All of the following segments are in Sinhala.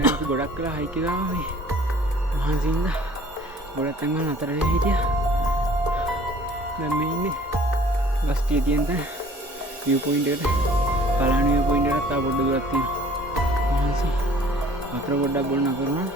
දැන් අපි ගොඩක් වෙලා හයික් එක ගාව මේ මහන්සින්ද ගොඩක් තැන් වල නතර වෙලා හිටියා. දැන් මේ ඉන්නේ ගස්ටිය තියෙන තැන view point එකට. පලාන view point එකට තව පොඩ්ඩක් දුරක් තියෙනවා. මහන්සි වතුර පොඩ්ඩක් බොන්න නතරුණා.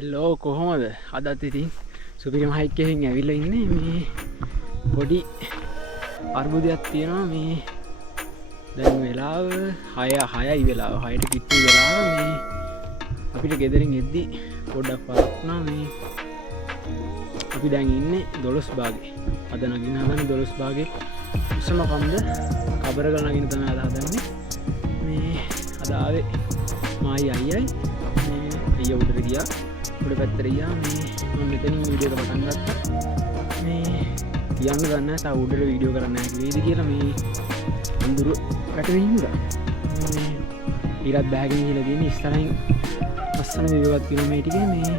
හෙලෝ කොහොමද? අදත් ඉතින් සුපිරිම හයික් එකකින් ඇවිල්ලා ඉන්නේ. මේ පොඩි අර්බුදයක් තියෙනවා. මේ දැන් වෙලාව 6යි වෙලාව 6ට කිට්ටු වෙලාව. මේ අපිට ගෙදරින් එද්දි පොඩ්ඩක් පාරක් වුණා. මේ අපි දැන් ඉන්නේ 12 භාගේ. අද නගින්න හදන්නේ 12 භාගේ උසම කන්ද කබරගල නගින්න තමයි අද හදන්නේ. මේ අද ආවේ මායි අයියයි. මේ අයියා උඩට ගියා. උඩ පැත්තට ගියා. මේ මම මෙතනින් වීඩියෝ එක පටන් ගත්තා. මේ කියන්න දන්නේ නැහැ තා උඩට වීඩියෝ කරන්න නැහැ වේද කියලා. මේ අඳුර වැටෙමින් ඉඳලා මේ ඊළඟ බෑගින් ගිහලා තියෙන ඉස්සරහින් අස්සන විවවත් කියන මේ ටිකේ මේ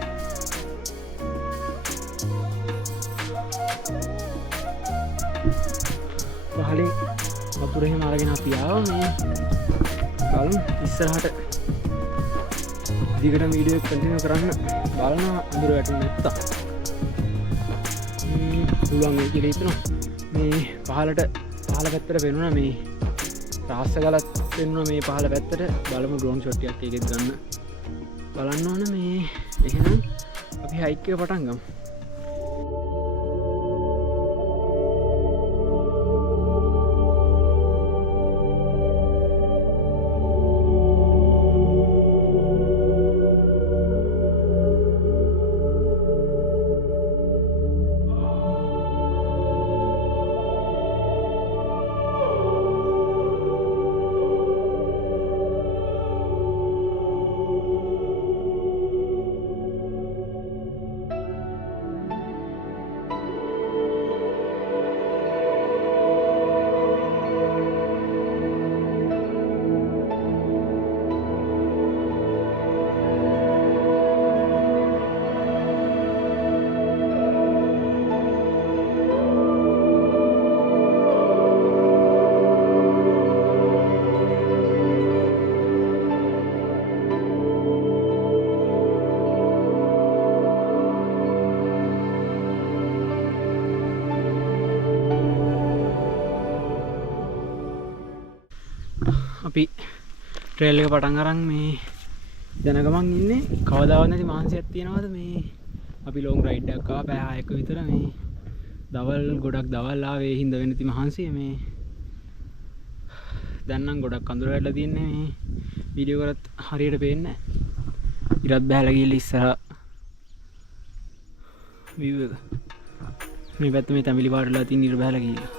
පහලින් වතුර එහෙම අරගෙන අපි ආවා. මේ බලමු ඉස්සරහට දිගට වීඩියෝ එක කන්ටිනියු කරන්න බලනවා. අඳුර වැටෙන්නේ නැත්තම් පුළුවන් වෙයි කියලා හිතනවා. මේ පහල පැත්තට වෙනුණා. මේ රාස්ස ගලත් වෙනුණා මේ පහල පැත්තට. බලමු ඩ්‍රෝන් ෂොට් එකක් ඒකෙත් ගන්න බලන්න ඕන. මේ එහෙනම් අපි හයික් එක පටන් ගමු. අපි ට්‍රේල් එක පටන් අරන් මේ යන ගමන් ඉන්නේ. කවදාවත් නැති මහන්සියක් තියෙනවද? මේ අපි ලොංග් රයිඩ් එකක් ආවා පැය 6ක විතර. මේ දවල් ගොඩක් දවල් ආවේ හින්දා වෙන ති මහන්සිය. මේ දැන් නම් ගොඩක් අඳුර වැටලා තියන්නේ. මේ වීඩියෝ කරත් හරියට පේන්නේ නැහැ. ඉරත් බහැලා ගිහලා ඉස්සරහ view එක මේ පැත්ත මේ තමිලි පාටලා තියෙන ඉර බහැලා ගිහලා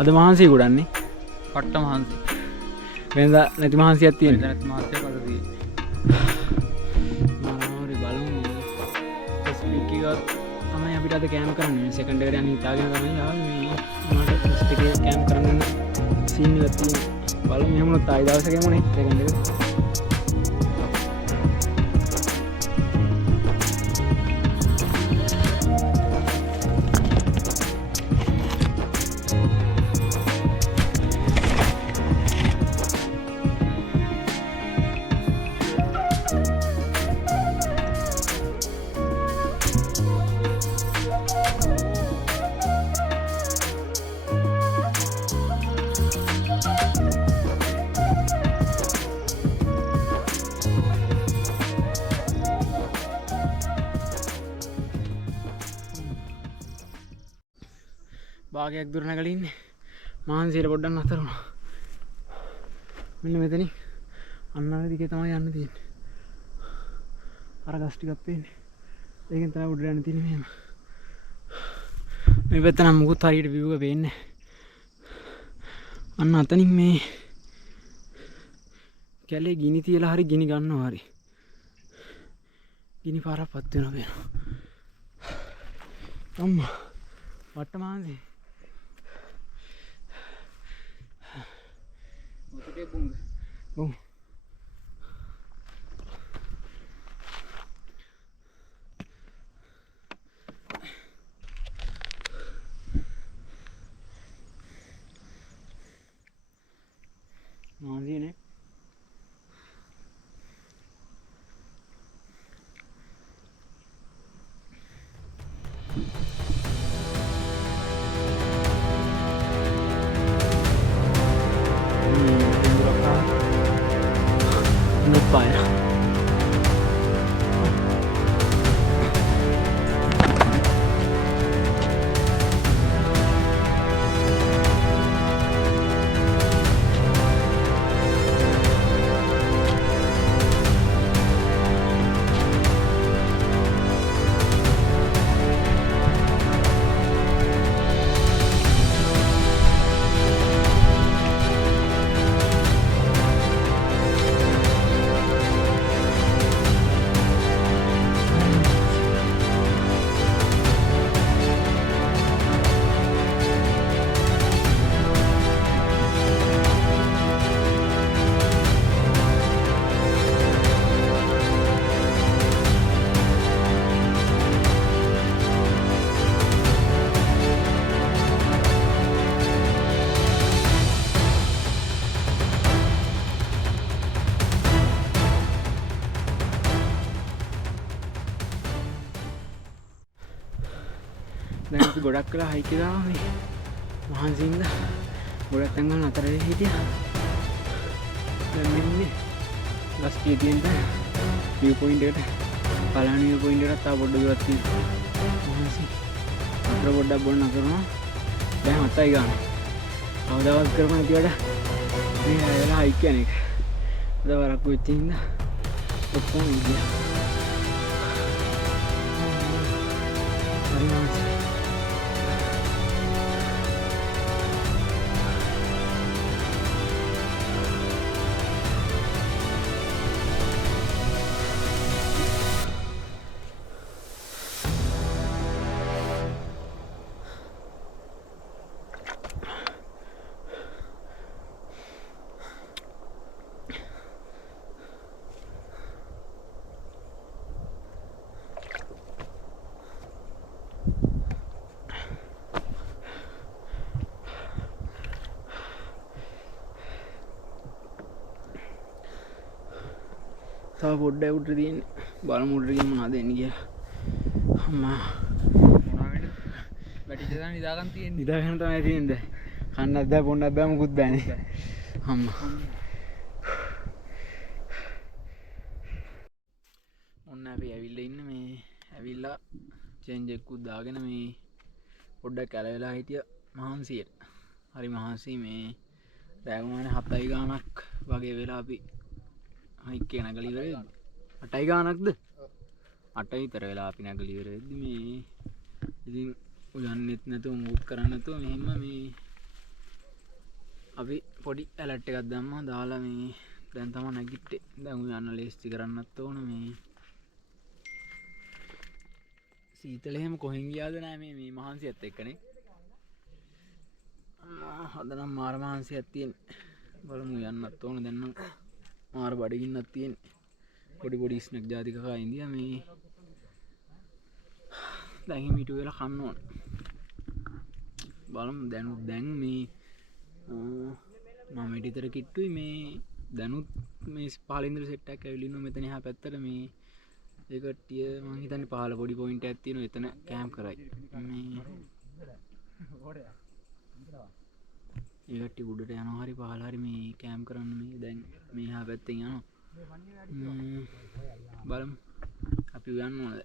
අද මහන්සිය ගොඩන්නේ පට්ට මහන්සි. වෙනදා නැති මහන්සියක් තියෙන. නැති මහන්සියක් අද තියෙන්නේ. මාරි බලමු. ස්පීක් එකත් තමයි අපිට අද කැම් කරන්නේ. සෙකන්ඩ් එකට යන්න හිතාගෙන තමයි ආවේ. මේ මට ෆස්ට් එකේ කැම් කරන්න සීන් එකක් තියෙනවා. බලමු එහෙම උනොත් ආයි දවසක යමුනේ සෙකන්ඩ් එකට. වාගයක් දුර නැගලා ඉන්නේ. මහන්සියට පොඩ්ඩක් නතර වුණා. මෙන්න මෙතනින් අන්න අර දිගේ තමයි යන්න තියෙන්නේ. අර ගස් ටිකක් පේන්නේ. ඒකෙන් තමයි උඩට යන්න තියෙන්නේ මෙහෙම. මේ පැත්ත නම් මුකුත් හරියට view එක පේන්නේ නැහැ. අන්න අතනින් මේ කැලේ ගිනි තියලා හරි ගිනි ගන්නවා හරි. ගිනි පාරක් පත් වෙනවා පේනවා. අම්මා වට්ටමාන්සේ. මොකටද බුංග? බුංග. මාන්සියනේ. Fire. දැන් අපි ගොඩක් කළා හයික් එක ගාව මේ මහන්සියෙන්ද ගොඩක් තැන්වල නතර වෙලා හිටියා. දැන් මෙන්නේ ලස් කී තියෙන view point එකට පළවෙනි view point එකට තා පොඩ්ඩක් දුරක් තියෙනවා. මහන්සි අතර පොඩ්ඩක් බොන්න කරනවා. දැන් 7යි ගන්න. අවදාවත් කරපන් නැති වඩා මේ ඇයලා හයික් යන එක. අද වරක් වෙච්ච හින්දා ඔක්කොම ගියා. හරි මහන්සි. තව පොඩ්ඩක් උඩට තියෙන්නේ. බලමු උඩට ගිහින් මොනවද එන්නේ කියලා. අම්මා මොනවද වැටිච්ච දාන නිදා ගන්න තියෙන්නේ. නිදා ගන්න තමයි තියෙන්නේ. කන්නත් බෑ බොන්නත් බෑ මුකුත් බෑනේ. අම්මා ඔන්න අපි ඇවිල්ලා ඉන්නේ මේ ඇවිල්ලා චේන්ජ් එකකුත් දාගෙන මේ පොඩ්ඩක් කැලවෙලා හිටියා මහන්සියට. හරි මහන්සි මේ රැගුණානේ 7යි ගානක් වගේ වෙලා අපි හයික් එක නැගලා ඉවර වෙද්දි 8යි ගානක්ද 8යි විතර වෙලා අපි නැගලා ඉවර වෙද්දි මේ ඉතින් උයන්නෙත් නැතුව මොකුත් කරන්නේ නැතුව මෙහෙම මේ අපි පොඩි ඇලර්ට් එකක් දැම්මා දාලා මේ දැන් තමයි නැගිට්ටේ. දැන් උයන්න ලේස්ති කරන්නත් ඕන මේ සීතල එහෙම කොහෙන් ගියාද නෑ මේ මහන්සියත් එක්කනේ. අද නම් මාර මහන්සියක් තියෙන්නේ. බලමු යන්නත් ඕන දැන් නම් මාර බඩගින්නක් තියෙන්නේ. පොඩි ස්නැක් ජාතික කා ඉන්දියා මේ දැන් හිමිටු වෙලා කන්න ඕන. බලමු දැන් මේ මම විතර කිට්ටුයි මේ දැනුත් මේ පහලින්දර සෙට් එකක් ඇවිල්ලා ඉන්නවා මෙතන එහා පැත්තට මේ ඒ කට්ටිය මං හිතන්නේ පහල පොඩි පොයින්ට් එකක් තියෙනවා එතන කැම්ප් කරයි මේ ඒ කට්ටිය උඩට යනවා හරි පහල හරි මේ කැම්ප් කරන්න මේ දැන් මේ එහා පැත්තෙන් යනවා බලමු අපි යන්න ඕනද.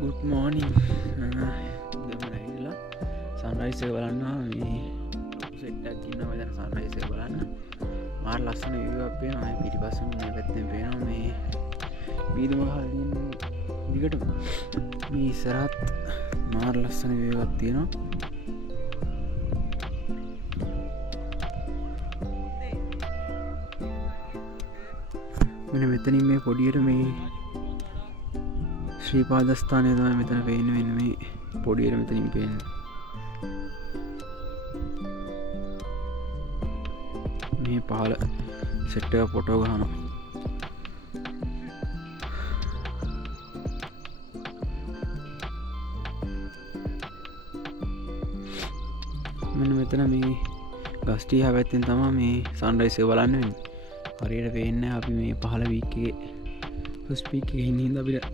ගුඩ් මෝනිින් දෙමනයිලා සන්රයිසය බලන්නවා මේ සෙට්ටක් ඉන්න වදන සන්රයිසය බලන්න මාර ලස්සන විවපේ නයි පිටිපසුන් පැත්තෙන් පේනවා මේ බීදුම හලින් දිගට මේ ඉසරත් මාර ලස්සන වේවත් තියෙනවා මෙන මෙතනින් මේ පොඩියට මේ ශ්‍රීපාදස්ථානය තමයි මෙතන පේන්න වෙන මේ පොඩියට මෙතනින් පේන්න මේ පහල සෙට්ට පොටෝ ගහනවා මෙන්න මෙතන මේ ගස්ටී හ පැත්තෙන් තමා මේ සන්රයිසය බලන්න වෙන්න හරියට පේන්න අපි මේ පහල වීක්කගේ ස්පීක හිහින්ද අපිට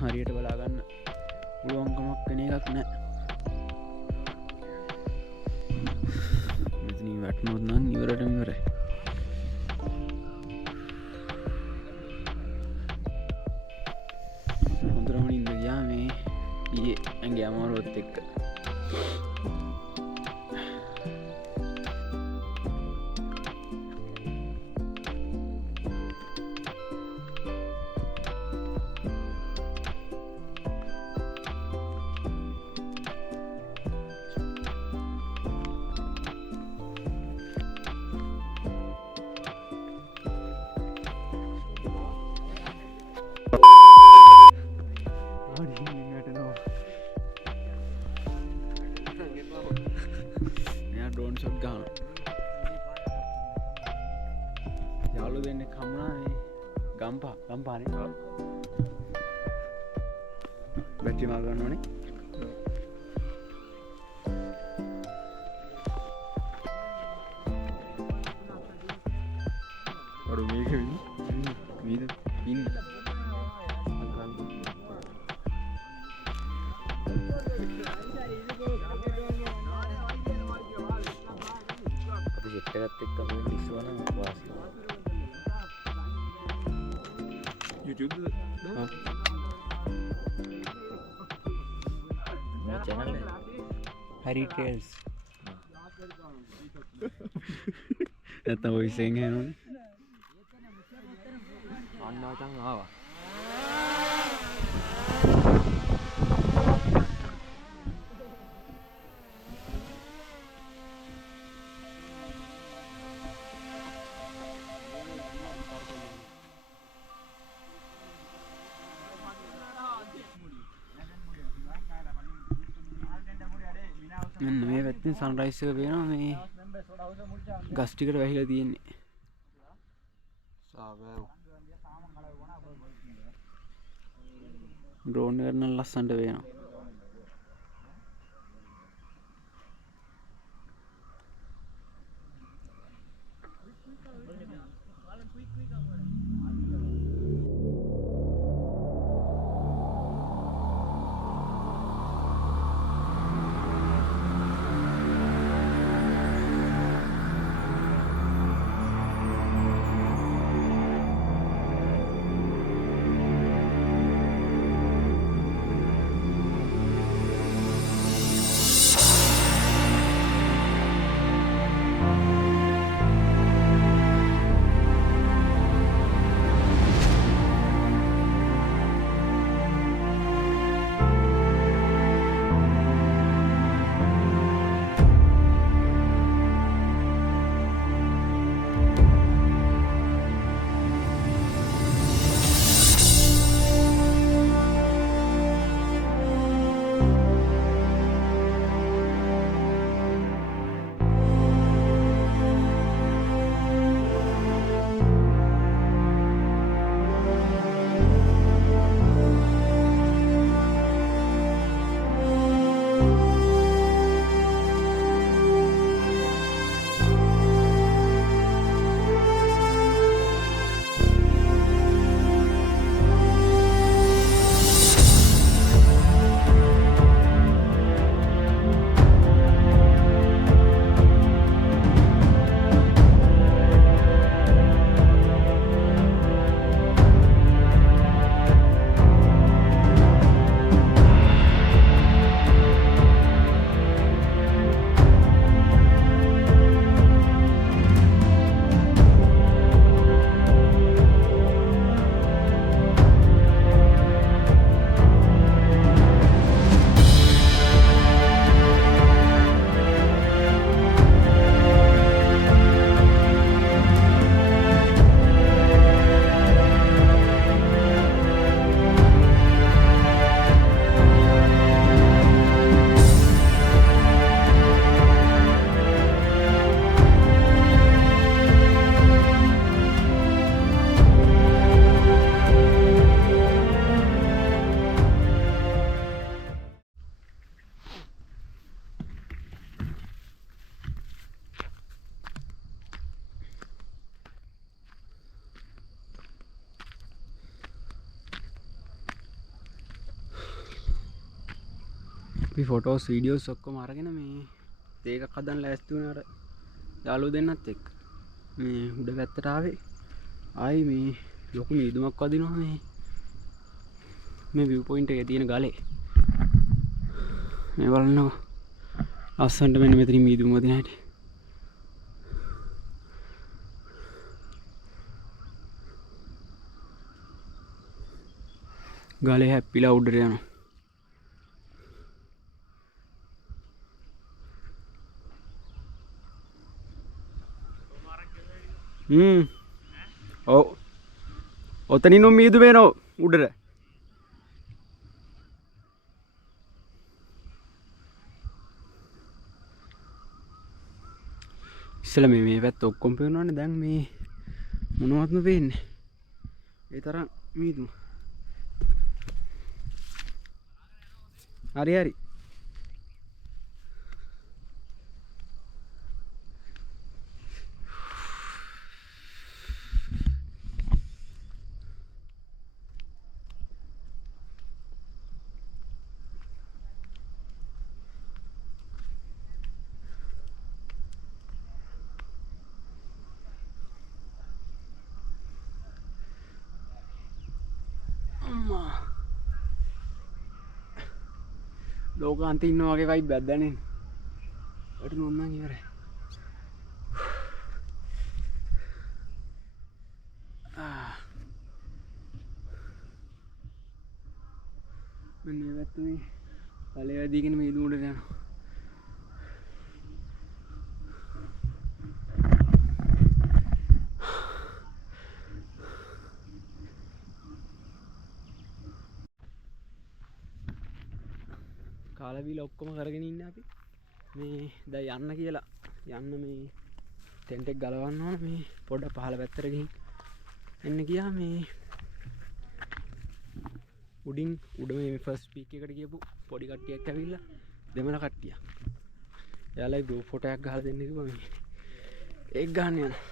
හරියට බලාගන්න පුළුවන්කමක් කන එකක් නෑ මෙතන වැටනොත්නම් ඉවරට ඉවරයි හොඳරමන ඉන්න ගයා මේ ඒ ඇගේ අමාරුවත් එක්ක ඩෝන් ෂොට් ගාන යාලු දෙන්න කම්නා ගම්පානේ බැටි මාගන්න ඕනේ අරු මේක වීද ඉන්න ජෙට්ටගත් එක්ක මේ ලිස්වන වාසි YouTube මේ channel එක Harry Tales නැත්නම් voice එකෙන් එනවනේ අන්නවතන් ආවා මේ පැත්තෙන් සන්රයිස් එක පේනවා මේ ගස් ටිකට වැහිලා තියෙන්නේ ඩ්‍රෝන් එක නම් ලස්සනට පේනවා අපි ෆොටෝස් වීඩියෝස් ඔක්කොම අරගෙන මේ ඒකක් හදන්න ලෑස්ති වුණා අර යාළුවෝ දෙන්නත් එක්ක. මේ උඩ පැත්තට ආවේ. ආයි මේ ලොකු මීදුමක් වදිනවා මේ view point එකේ තියෙන ගලේ. මේ බලන්නකො. ලස්සනට මෙන්න මෙතනින් මීදුම වදින හැටි. ගලේ හැප්පිලා උඩට යනවා. ඔව්. ඔතනින් මීදුම එනවා උඩට. ඉස්සෙල්ලා මේ පැත්ත ඔක්කොම පේනවනේ දැන් මේ මොනවත්ම පේන්නේ. ඒ තරම් මීදුම. හරි හරි. ලෝකාන්තේ ඉන්නා වගේ වයිබ් එකක් දැනෙන්නේ. වටින ඕන නම් ඉවරයි. මෙන්න මේ පැත්තේ කලේ වැදීගෙන මේ දුමුඩට යනවා. කාලබීලා ඔක්කොම කරගෙන ඉන්නේ අපි. මේ දැන් යන්න කියලා යන්න මේ ටෙන්ට් එක ගලවන්න ඕන මේ පොඩ පහළ පැත්තට ගිහින් එන්න ගියා මේ උඩින් උඩ මේ ෆස්ට් පීක් එකට ගියපු පොඩි කට්ටියක් ඇවිල්ලා දෙමළ කට්ටියක්. එයාලා ගෲප් ෆොටෝ එකක් ගහලා දෙන්න කිව්වා මේ. ඒක ගන්න යනවා.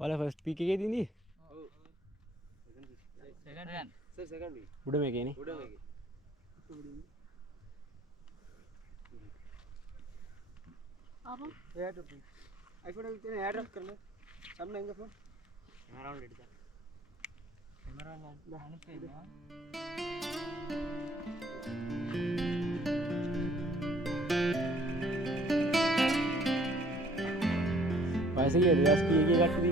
वाला फर्स्ट पी के दी सेकंड उड़ में के नहीं आप एयर ड्रॉप आईफोन में तेरे एयर ड्रॉप कर ले सामने आएंगे फोन कैमरा ऑन लेट जा कैमरा ऑन पे वैसे ये रियाज की ये काट दी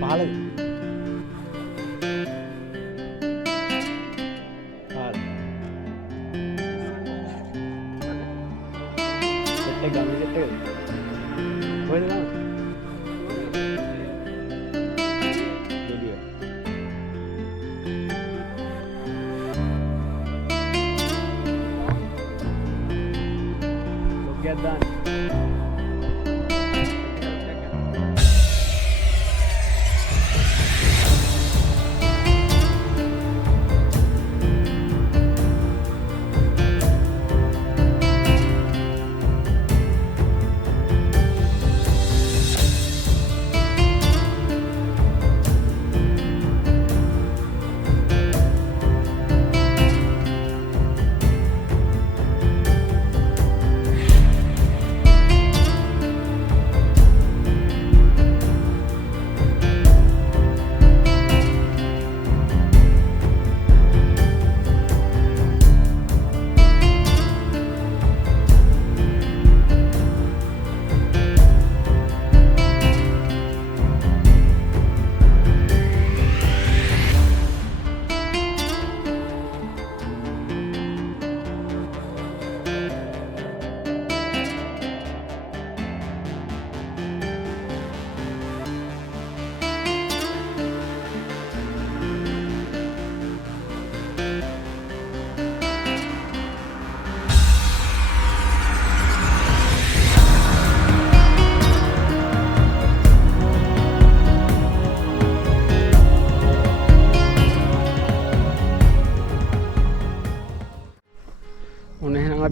पहाड़ सेट गाने सेट कोई ना get done.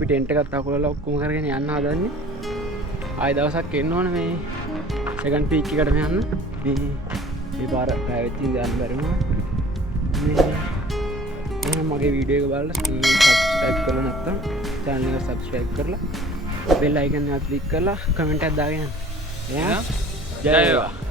අපි ටෙන්ට් එකත් අකුලලා ඔක්කොම කරගෙන යන්න හදන්නේ. ආයෙ දවසක් එන්න ඕන මේ සෙකන්ඩ් පීක් එකට යන්න. මේ පාර පැවිච්චින් යන්න බැරි වුණා. මේ මගේ වීඩියෝ එක බලලා සබ්ස්ක්‍රයිබ් කරලා නැත්නම් channel එක සබ්ස්ක්‍රයිබ් කරලා bell icon එක ක්ලික් කරලා කමෙන්ට් එකක් දාගෙන යන්න. ජය වේවා.